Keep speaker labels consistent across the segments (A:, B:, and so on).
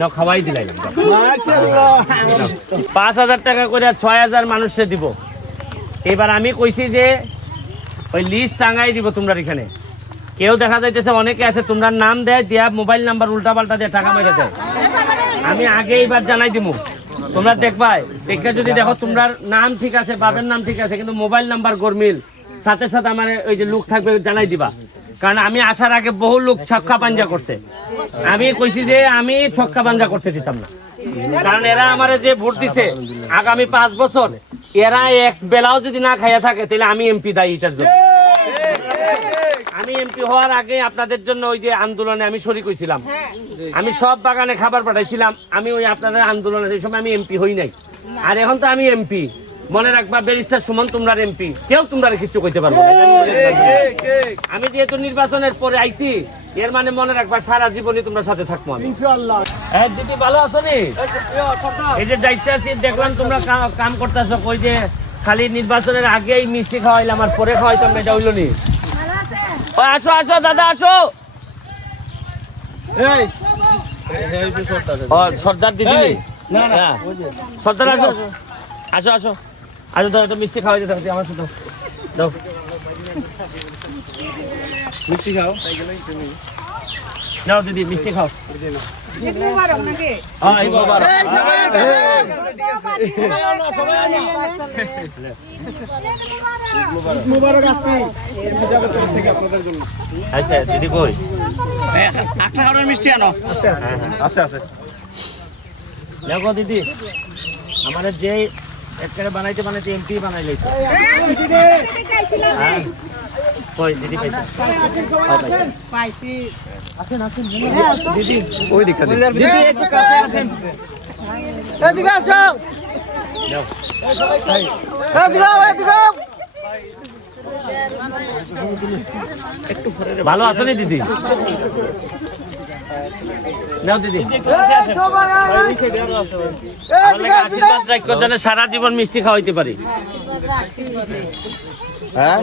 A: না খাওয়াই দিলাইলাম পাঁচ হাজার টাকা করে ছয় হাজার মানুষে দিব। এবার আমি কইছি যে ওই লিস্ট টাঙ্গাই দিব তোমরা এখানে। কেউ দেখা যাইতেছে অনেকে আছে তোমরা নাম দেয় দিয়া মোবাইল নাম্বার উল্টা পাল্টা দিয়ে টাকা মেরে দেয়। আমি আগে এইবার জানাই দিব তোমরা দেখবাই দেখে যদি দেখো তোমরা নাম ঠিক আছে বাবার নাম ঠিক আছে কিন্তু মোবাইল নাম্বার গরমিল। সাথে সাথে আমার ওই যে লোক থাকবে জানাই দিবা। কারণ আমি আসার আগে বহু লোক ছক্কা পাঞ্জা করছে। আমি কইছি যে আমি ছক্কা পাঞ্জা করতে দিতাম না। কারণ এরা আমারে যে ভোট দিছে আগামী পাঁচ বছর, এরা এক বেলাও যদি না খাইয়া থাকে, তাহলে আমি এমপি দায়ী এটার জন্য। আমি এমপি হওয়ার আগে আপনাদের জন্য ওই যে আন্দোলনে আমি শরিক হয়েছিলাম আমি সব বাগানে খাবার পাঠাইছিলাম। আমি ওই আপনাদের আন্দোলনে সেই সময় আমি এমপি হই নাই। আর এখন তো আমি এমপি। মনে রাখবা ব্যারিস্টার সুমন তোমরা এমপি। কেউ তোমরা কিচ্ছু কইতে পারব আমি যেহেতু নির্বাচনের পরে আইছি এর মানে মনে রাখবা সারা জীবনই তোমরা সাথে থাকব আমি। হ্যাঁ দিদি ভালো আছো নি? এই যে দায়িত্ব আছি দেখলাম তোমরা কাম করতেছো। ওই যে খালি নির্বাচনের আগেই মিষ্টি খাওয়াইলাম আর পরে খাওয়াইতাম এটা হইল নি। আসো আসো দাদা আসো। ও সর্দার দিদি হ্যাঁ। সর্দার আসো। আসো আসো। আসো দাও একটু মিষ্টি খাওয়াই দিতে আমার সাথে দাও।
B: মিষ্টি খাও।
A: নাও দিদি মিষ্টি খাও। হ্যাঁ আচ্ছা দিদি কই?
C: আটটা মিষ্টি আনো।
B: আছে আছে
A: দেখো দিদি আমার যে একটা বানাইতে বানাইতে এমপি বানাই লইছে। হ্যাঁ। কই দিদি পাইছে?
B: ওই দিকটা
A: দিদি। একটু কাছে আসেন।
B: এদিকে আসো।
A: যাও।
B: এদিকে আও, এদিকে আও।
A: ভালো আছো নি দিদি? সারা জীবন মিষ্টি খাওয়াইতে পারি।
B: হ্যাঁ?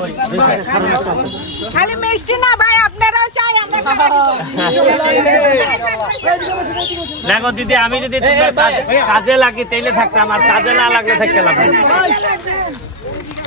D: খালি মিষ্টি না ভাই আপনারাও চাই
A: দেখো দিদি আমি যদি কাজে- কাজে লাগি তাইলে থাকতাম আর কাজে না লাগলে থাকতে লাগবে।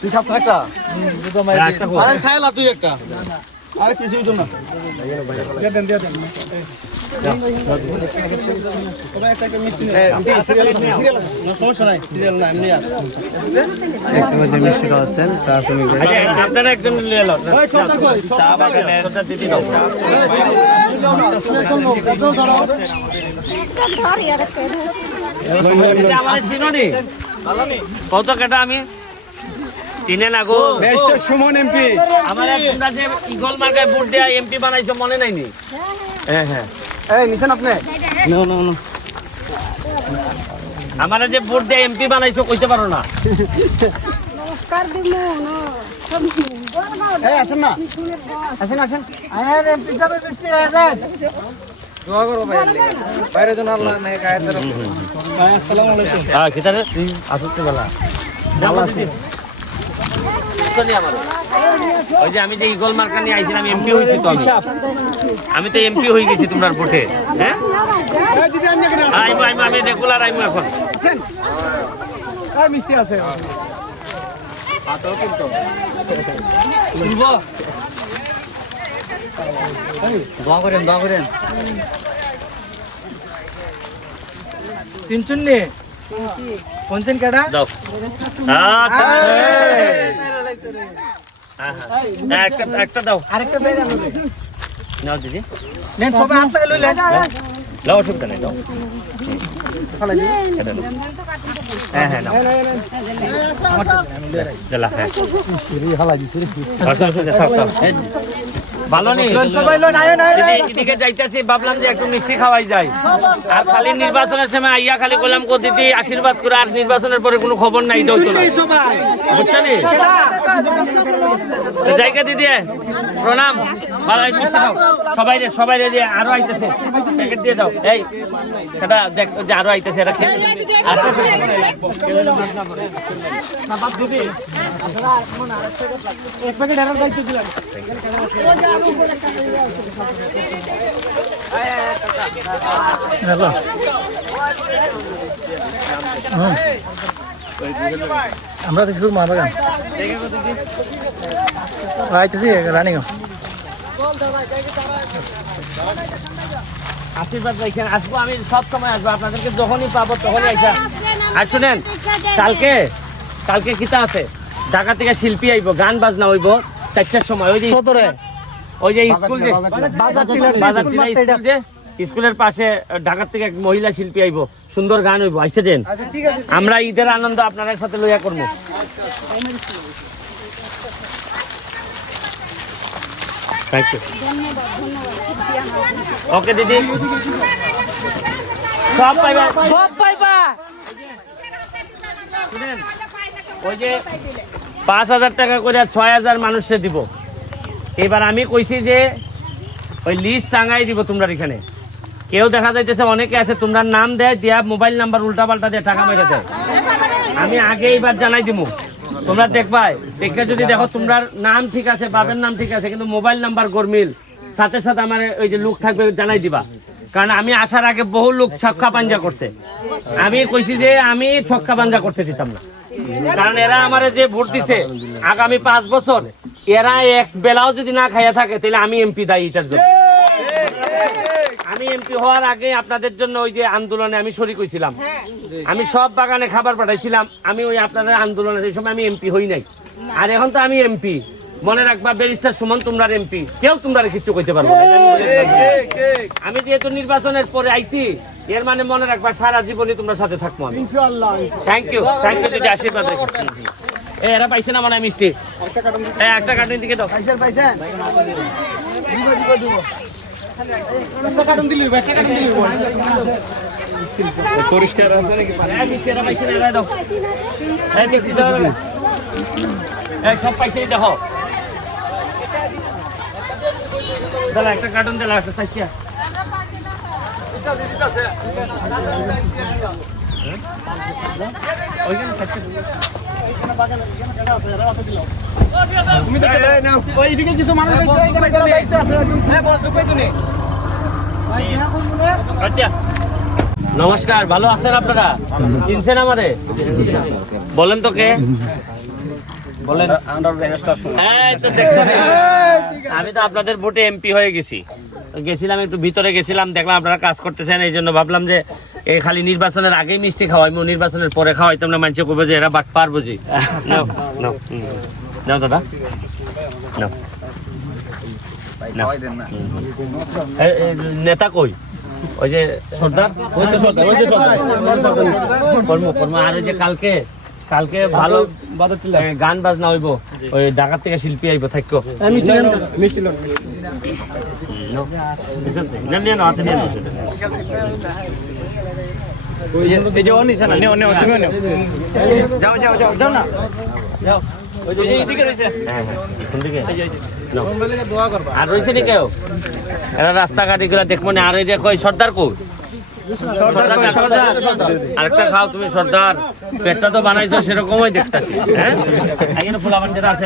B: তুই খাস না একটা?
C: তুই একটা।
B: আরে কিছুই তো না। দেন দেন।
A: আপনারা একজন নিয়ে এলো চা বাগানের কত কেটা আমি? চিনে না গো।
B: বেস্টার সুমন এমপি
A: আমার এক তোমরা যে ইগল মার্কায় ভোট দেয়া এমপি বানাইছো মনে নাই নি?
B: হ্যাঁ হ্যাঁ। এই নিছেন আপনি? No no no.
A: আমার যে ভোট দেয়া এমপি বানাইছো কইতে পারো না?
B: এই আসেন না। আসেন আসেন। আরে এমপি যাবে বেশি আসেন দোয়া করো ভাই বাইরে জন আল্লাহ নাই কায়ের তরফ ভাই আসসালামু আলাইকুম।
A: হ্যাঁ কিতারে আসতে বলা ভালো আছি। ওই যে আমি যে ইগল মার্কা নিয়ে আইছিলাম এমপি হয়েছি তো আমি। আমি তো এমপি হয়ে গেছি তোমার ভোটে হ্যাঁ? আইবো আইবো আমি রেগুলার আইবো এখন
B: মিষ্টি আছে দোয়া করেন দোয়া করেন তিনজন নে পঞ্চন কেডা?
A: দাও আচ্ছা। একটা একটা দাও।
B: আরেকটা বের
A: নাও দিদি।
B: নেন সবাই হাত থেকে লইলেন
A: লাও অসুবিধা নেই দাও হ্যাঁ হ্যাঁ নাও। জ্বালা হ্যাঁ।
B: হালা দিছি।
A: ভালো নেই। এদিকে- যাইতেছি ভাবলাম যে একটু মিষ্টি খাওয়াই যায় আর খালি নির্বাচনের সময় আইয়া খালি করলাম কো দিদি আশীর্বাদ করে আর নির্বাচনের পরে কোনো খবর নাই না? বুঝছেন জায়গা দিদি প্রণাম। ভালো মিষ্টি খাও। সবাই রে সবাই রে দিয়ে আরও আইতেছে। প্যাকেট দিয়ে দাও। এই সেটা যে আরও আইতেছে এটা
B: আমরা তো শুরু মা বাগান আইতেছি রানিং
A: আশীর্বাদ রাখেন আসব আমি সব সময় আসব। আপনাদেরকে যখনই পাবো তখনই আইসা। আর শুনেন কালকে কালকে কিতা আছে? ঢাকা থেকে শিল্পী আইবো গান বাজনা হইব চারটার সময়। ওই যে
B: সদরে।
A: ওই যে স্কুল যে
B: বাজার
A: বাজার স্কুল যে স্কুলের পাশে ঢাকার থেকে এক মহিলা শিল্পী আইবো। সুন্দর গান হইব আইসা যেন। আমরা ঈদের আনন্দ আপনাদের সাথে লইয়া করব থ্যাংক ইউ ওকে দিদি সব পাইবা।
B: সব পাইবা।
A: শুনেন ওই যে পাঁচ হাজার টাকা করে ছয় হাজার মানুষে দিব। এবার আমি কইছি যে ওই লিস্ট টাঙ্গাই দিব তোমরা এখানে। কেউ দেখা যাইতেছে অনেকে আছে তোমরা নাম দেয় দিয়া মোবাইল নাম্বার উল্টা পাল্টা দিয়ে টাকা মেরে দেয়। আমি আগে এইবার জানাই দিব তোমরা দেখবাই দেখে যদি দেখো তোমরা নাম ঠিক আছে বাবার নাম ঠিক আছে, কিন্তু মোবাইল নাম্বার গরমিল। সাথে সাথে আমার ওই যে লোক থাকবে, জানাই দিবা। কারণ আমি আসার আগে বহু লোক ছক্কা পাঞ্জা করছে। আমি কইছি যে আমি ছক্কা পাঞ্জা করতে দিতাম না। কারণ এরা আমারে যে ভোট দিছে, আগামী পাঁচ বছর, এরা এক বেলাও যদি না খাইয়া থাকে, তাহলে আমি এমপি দায়ী এটার জন্য। আমি এমপি হওয়ার আগে আপনাদের জন্য ওই যে আন্দোলনে আমি শরিক হয়েছিলাম আমি সব বাগানে খাবার পাঠাইছিলাম। আমি ওই আপনাদের আন্দোলনে সেই সময় আমি এমপি হই নাই। আর এখন তো আমি এমপি মনে রাখবা ব্যারিস্টার সুমন তোমরা এমপি কেউ তোমরা কিচ্ছু কইতে পারব আমি যেহেতু নির্বাচনের পরে আইছি এর মানে মনে রাখবা সারা জীবনই তোমরা সাথে থাকব আমি। থ্যাংক ইউ থ্যাংক ইউ যদি আশীর্বাদ এ এরা পাইছে না মনে হয় মিষ্টি? একটা কার্টুন দিকে দাও। এরা পাইছে না, এরা দাও এই মিষ্টি দাও এরা। এই সব পাইছে দেখো একটা কার্টুন দিলা একটা চাইছিয়া
B: হ্যাঁ
A: নমস্কার ভালো আছেন আপনারা? চিনছেন আমারে? বলেন তো কে? বলেন। দেখছেন। আমি তো আপনাদের ভোটে এমপি হয়ে গেছি। গেছিলাম একটু ভিতরে গেছিলাম দেখলাম আপনারা কাজ করতেছেন এই জন্য ভাবলাম যে এই খালি নির্বাচনের আগেই মিষ্টি খাওয়াইমো নির্বাচনের পরে খাওয়াইতাম না মানুষ করব যে এরা বাট পার বুঝি। নাও দাদা। নাও। নেতা কই? ওই যে সর্দার? আর ওই যে কালকে কালকে ভালো গান বাজনা হইব ওই ঢাকার থেকে শিল্পী আইব থাকো
C: এই যাও যাও যাও যাও
A: হ্যাঁ, হ্যাঁ। আর রয়েছে নি কেউ এরা এগুলা দেখব আর ওই যে সর্দার কো আরেকটা খাও তুমি সর্দার পেটটা তো বানাইছো সেরকমই দেখতাছি হ্যাঁ ফুলাবার যেটা আছে।